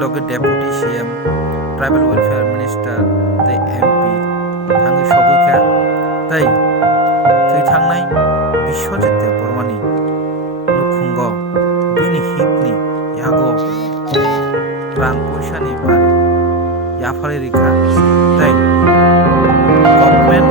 लगे deputy CM tribal welfare minister तै MP थाङै सबैखा तै थैथांनाय बिश्वजित देबबर्मानि लुखुंग बिनि हितनि यागो रां पैसानि बारै याफारि रैखा तै गभर्नमेन्ट